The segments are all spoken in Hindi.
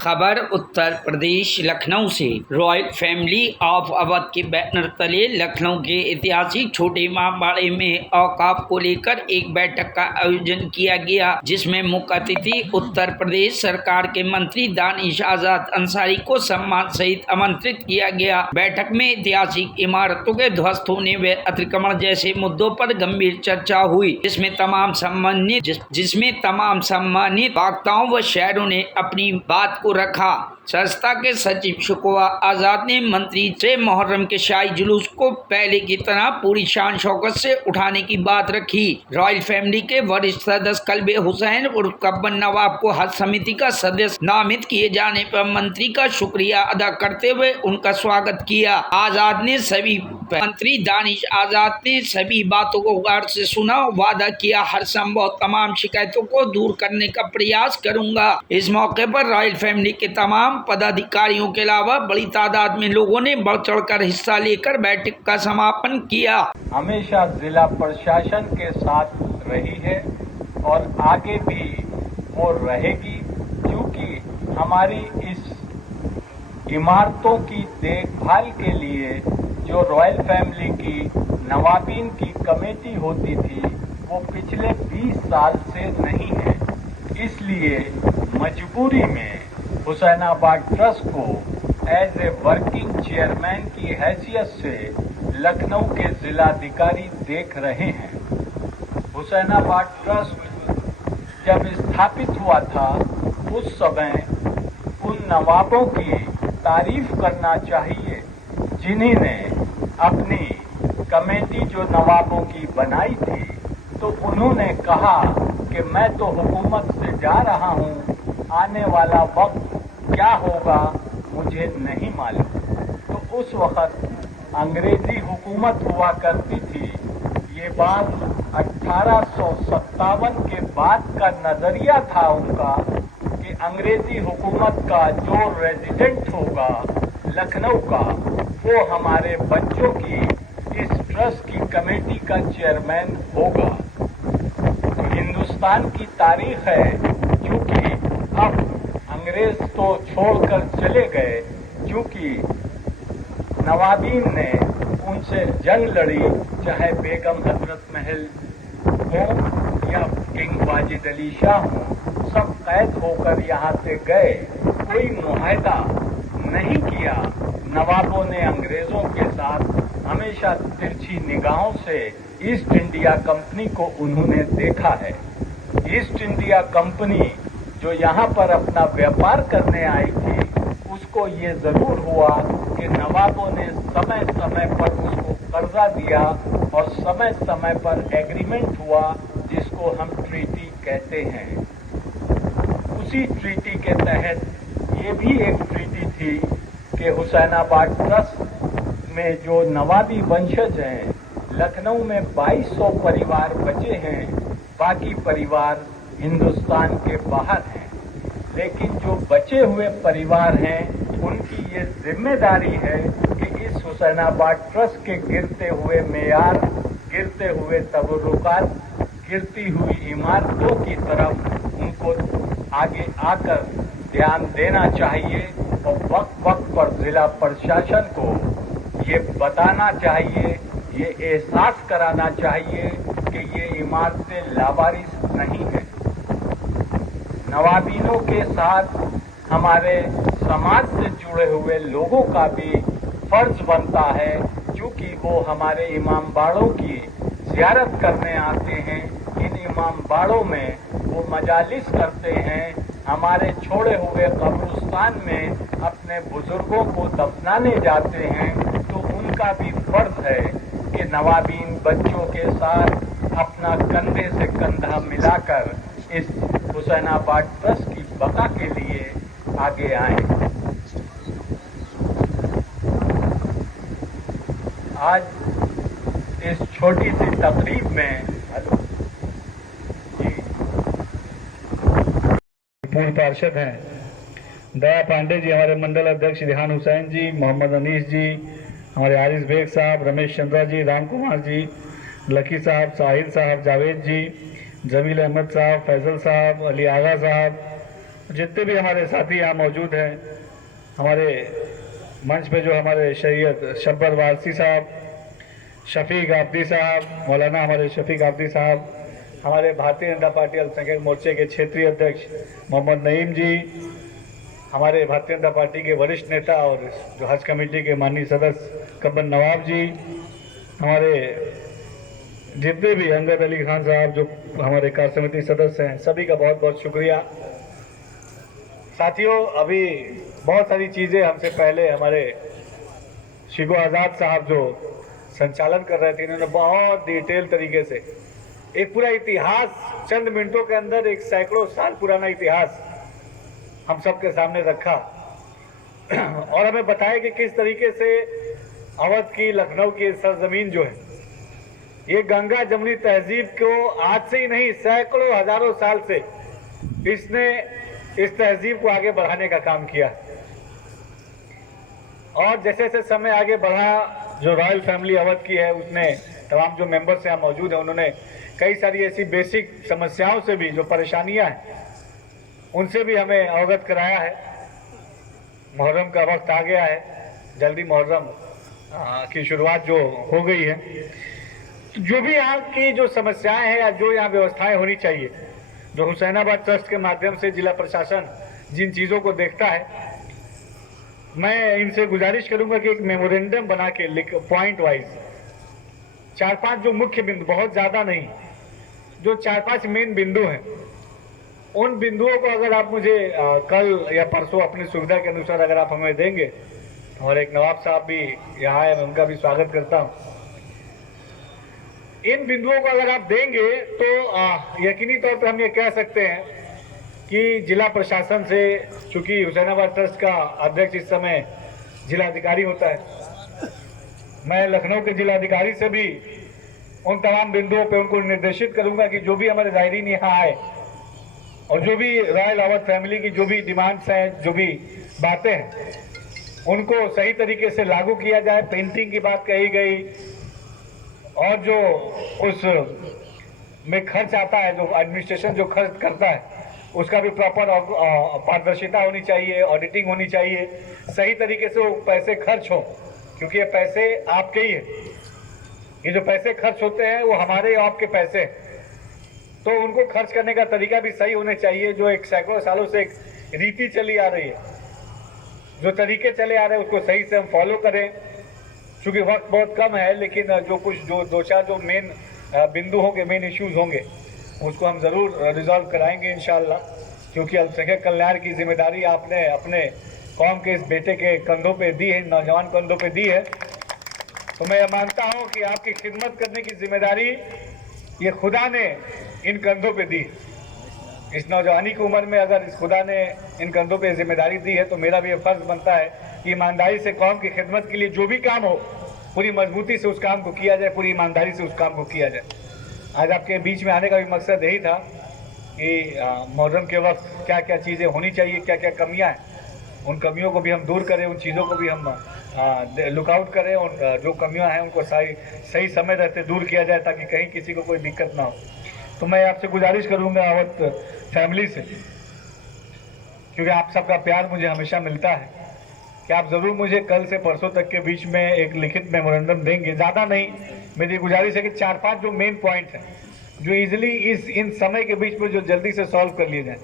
खबर उत्तर प्रदेश लखनऊ से। रॉयल फैमिली ऑफ अवध के बैनर तले लखनऊ के ऐतिहासिक छोटे इमामबाड़े में औकाफ को लेकर एक बैठक का आयोजन किया गया, जिसमें मुख्य अतिथि उत्तर प्रदेश सरकार के मंत्री दानिश आजाद अंसारी को सम्मान सहित आमंत्रित किया गया। बैठक में ऐतिहासिक इमारतों के ध्वस्त होने व अतिक्रमण जैसे मुद्दों पर गंभीर चर्चा हुई, जिसमें तमाम सम्मानित वक्ताओं व शहरों ने अपनी बात को रखा। संस्था के सचिव शुक्वा आजाद ने मंत्री से मुहर्रम के शाही जुलूस को पहले की तरह पूरी शान शौकत से उठाने की बात रखी। रॉयल फैमिली के वरिष्ठ सदस्य कल्बे हुसैन उर्फ कब्बन नवाब को हज समिति का सदस्य नामित किए जाने पर मंत्री का शुक्रिया अदा करते हुए उनका स्वागत किया। मंत्री दानिश आजाद ने सभी बातों को गौर से सुना, वादा किया हर संभव तमाम शिकायतों को दूर करने का प्रयास करूंगा। इस मौके पर रॉयल फैमिली के तमाम पदाधिकारियों के अलावा बड़ी तादाद में लोगों ने बढ़ चढ़कर हिस्सा लेकर बैठक का समापन किया। हमेशा जिला प्रशासन के साथ रही है और आगे भी वो रहेगी, क्योंकि हमारी इस इमारतों की देखभाल के लिए जो रॉयल फैमिली की नवाबीन की कमेटी होती थी वो पिछले 20 साल से नहीं है। इसलिए मजबूरी में हुसैनाबाद ट्रस्ट को एज ए वर्किंग चेयरमैन की हैसियत से लखनऊ के जिलाधिकारी देख रहे हैं। हुसैनाबाद ट्रस्ट जब स्थापित हुआ था उस समय उन नवाबों की तारीफ करना चाहिए जिन्हीं ने अपनी कमेटी जो नवाबों की बनाई थी, तो उन्होंने कहा कि मैं तो हुकूमत से जा रहा हूं, आने वाला वक्त क्या होगा मुझे नहीं मालूम। तो उस वक्त अंग्रेजी हुकूमत हुआ करती थी। ये बात 1857 के बाद का नजरिया था उनका कि अंग्रेजी हुकूमत का जो रेजिडेंट होगा लखनऊ का, वो हमारे बच्चों की इस ट्रस्ट की कमेटी का चेयरमैन होगा। तो हिंदुस्तान की तारीख है, क्योंकि अब अंग्रेज तो छोड़कर चले गए, क्योंकि नवाबीन ने उनसे जंग लड़ी, चाहे बेगम हजरत महल हो या किंग वाजिद अली शाह हो, सब कैद होकर यहाँ से गए। कोई मुआहदा नहीं किया। नवाबों ने अंग्रेजों के साथ हमेशा तिरछी निगाहों से ईस्ट इंडिया कंपनी को उन्होंने देखा है। ईस्ट इंडिया कंपनी जो यहाँ पर अपना व्यापार करने आई थी, उसको ये जरूर हुआ कि नवाबों ने समय समय पर उसको कर्जा दिया और समय समय पर एग्रीमेंट हुआ, जिसको हम ट्रीटी कहते हैं। उसी ट्रीटी के तहत ये भी एक ट्रीटी थी कि हुसैनाबाद ट्रस्ट में जो नवाबी वंशज हैं, लखनऊ में 2200 परिवार बचे हैं, बाकी परिवार हिंदुस्तान के बाहर हैं। लेकिन जो बचे हुए परिवार हैं, उनकी ये जिम्मेदारी है कि इस हुसैनाबाद ट्रस्ट के गिरते हुए मेयार, गिरते हुए तबरुकात, गिरती हुई इमारतों की तरफ उनको आगे आकर ध्यान देना चाहिए और वक्त वक्त पर जिला प्रशासन को ये बताना चाहिए, ये एहसास कराना चाहिए कि ये इमारतें लावारिस नहीं है। नवाबीनों के साथ हमारे समाज से जुड़े हुए लोगों का भी फर्ज बनता है, क्योंकि वो हमारे इमामबाड़ों की ज़ियारत करने आते हैं। इन इमामबाड़ों में वो मजालिस करते हैं, हमारे छोड़े हुए कब्रिस्तान में अपने बुजुर्गों को दफनाने जाते हैं। तो उनका भी फर्ज है कि नवाबीन बच्चों के साथ अपना कंधे से कंधा मिलाकर इस हुसैनाबाद ट्रस्ट की बका के लिए आगे आए। आज इस छोटी सी तकरीब में पूर्व पार्षद हैं दया पांडे जी, हमारे मंडल अध्यक्ष रिहान हुसैन जी, मोहम्मद अनीस जी, हमारे आरिस बेग साहब, रमेश चंद्रा जी, राम कुमार जी, लकी साहब, साहिल साहब, जावेद जी, जमील अहमद साहब, फैजल साहब, अली आगा साहब, जितने भी हमारे साथी यहाँ मौजूद हैं, हमारे मंच पे जो हमारे शरीयत शब्बर वारसी साहब, शफीक आब्दी साहब, मौलाना हमारे शफीक आब्दी साहब, हमारे भारतीय जनता पार्टी अल्पसंख्यक मोर्चे के क्षेत्रीय अध्यक्ष मोहम्मद नईम जी, हमारे भारतीय जनता पार्टी के वरिष्ठ नेता और जो हज कमेटी के माननीय सदस्य कब्बन नवाब जी, हमारे जितने भी अंगद अली खान साहब जो हमारे कार्य समिति सदस्य हैं, सभी का बहुत बहुत शुक्रिया। साथियों, अभी बहुत सारी चीज़ें हमसे पहले हमारे शिगो आज़ाद साहब जो संचालन कर रहे थे, इन्होंने बहुत डिटेल तरीके से एक पूरा इतिहास चंद मिनटों के अंदर, एक सैकड़ों साल पुराना इतिहास हम सबके सामने रखा और हमें बताया कि किस तरीके से अवध की, लखनऊ की सरजमीन जो है, ये गंगा जमुनी तहजीब को आज से ही नहीं, सैकड़ों हजारों साल से इसने इस तहजीब को आगे बढ़ाने का काम किया। और जैसे जैसे समय आगे बढ़ा, जो रॉयल फैमिली अवध की है, उसने तमाम जो मेंबर्स यहाँ मौजूद हैं, उन्होंने कई सारी ऐसी बेसिक समस्याओं से भी, जो परेशानियां हैं, उनसे भी हमें अवगत कराया है। मुहर्रम का वक्त आ गया है, जल्दी मुहर्रम की शुरुआत जो हो गई है, तो जो भी यहाँ की जो समस्याएं हैं या जो यहाँ व्यवस्थाएं होनी चाहिए, जो हुसैनाबाद ट्रस्ट के माध्यम से जिला प्रशासन जिन चीज़ों को देखता है, मैं इनसे गुजारिश करूंगा कि एक मेमोरेंडम बना के पॉइंट वाइज 4-5 जो मुख्य बिंदु, बहुत ज़्यादा नहीं, जो 4-5 मेन बिंदु हैं, उन बिंदुओं को अगर आप मुझे कल या परसों अपनी सुविधा के अनुसार अगर आप हमें देंगे, और एक नवाब साहब भी यहाँ है, मैं उनका भी स्वागत करता हूँ। इन बिंदुओं को अगर आप देंगे तो यकीनी तौर पर हम ये कह सकते हैं कि जिला प्रशासन से, चूंकि हुसैनाबाद ट्रस्ट का अध्यक्ष इस समय जिला अधिकारी होता है, मैं लखनऊ के जिला अधिकारी से भी उन तमाम बिंदुओं पे उनको निर्देशित करूंगा कि जो भी हमारे ज़ायरीन यहाँ आए और जो भी रॉयल अवध फैमिली की जो भी डिमांड्स हैं, जो भी बातें हैं, उनको सही तरीके से लागू किया जाए। पेंटिंग की बात कही गई, और जो उस में खर्च आता है, जो एडमिनिस्ट्रेशन जो खर्च करता है, उसका भी प्रॉपर पारदर्शिता होनी चाहिए, ऑडिटिंग होनी चाहिए, सही तरीके से वो पैसे खर्च हो, क्योंकि ये पैसे आपके ही है। ये जो पैसे खर्च होते हैं वो हमारे आपके पैसे हैं, तो उनको खर्च करने का तरीका भी सही होने चाहिए। जो एक सैकड़ों सालों से एक रीति चली आ रही है, जो तरीके चले आ रहे हैं, उसको सही से हम फॉलो करें। चूँकि वक्त बहुत कम है, लेकिन जो कुछ जो 2-4 जो मेन बिंदु होंगे, मेन इश्यूज होंगे, उसको हम ज़रूर रिजॉल्व कराएंगे इंशाल्लाह, क्योंकि अल्पसंख्यक कल्याण की जिम्मेदारी आपने अपने कौम के इस बेटे के कंधों पे दी है, नौजवान कंधों पे दी है। तो मैं मानता हूँ कि आपकी खिदमत करने की जिम्मेदारी ये खुदा ने इन कंधों पे दी। इस नौजवानी की उम्र में अगर इस खुदा ने इन कंधों पे जिम्मेदारी दी है, तो मेरा भी ये फर्ज बनता है कि ईमानदारी से कौम की खिदमत के लिए जो भी काम हो, पूरी मजबूती से उस काम को किया जाए, पूरी ईमानदारी से उस काम को किया जाए। आज आपके बीच में आने का भी मकसद यही था कि मुहर्रम के वक्त क्या क्या चीज़ें होनी चाहिए, क्या क्या कमियाँ हैं, उन कमियों को भी हम दूर करें, उन चीज़ों को भी हम लुकआउट करें, और जो कमियाँ हैं उनको सही समय रहते दूर किया जाए, ताकि कहीं किसी को कोई दिक्कत ना हो। तो मैं आपसे गुजारिश करूँगा अवध फैमिली से, क्योंकि आप सबका प्यार मुझे हमेशा मिलता है, कि आप ज़रूर मुझे कल से परसों तक के बीच में एक लिखित मेमोरेंडम देंगे। ज़्यादा नहीं, मेरी गुजारिश है कि 4-5 जो मेन पॉइंट हैं, जो इजीली इन समय के बीच में जो जल्दी से सॉल्व कर लिए जाएँ,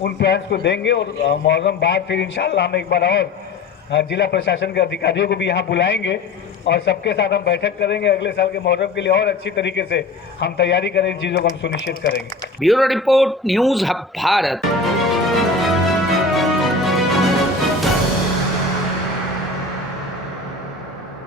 उन पॉइंट्स को देंगे। और मुहर्रम बाद फिर इंशाल्लाह हम एक बार और जिला प्रशासन के अधिकारियों को भी यहाँ बुलाएंगे, और सबके साथ हम बैठक करेंगे। अगले साल के मुहर्रम के लिए और अच्छी तरीके से हम तैयारी करें, इन चीज़ों को हम सुनिश्चित करेंगे। Bureau report, news hub Bharat.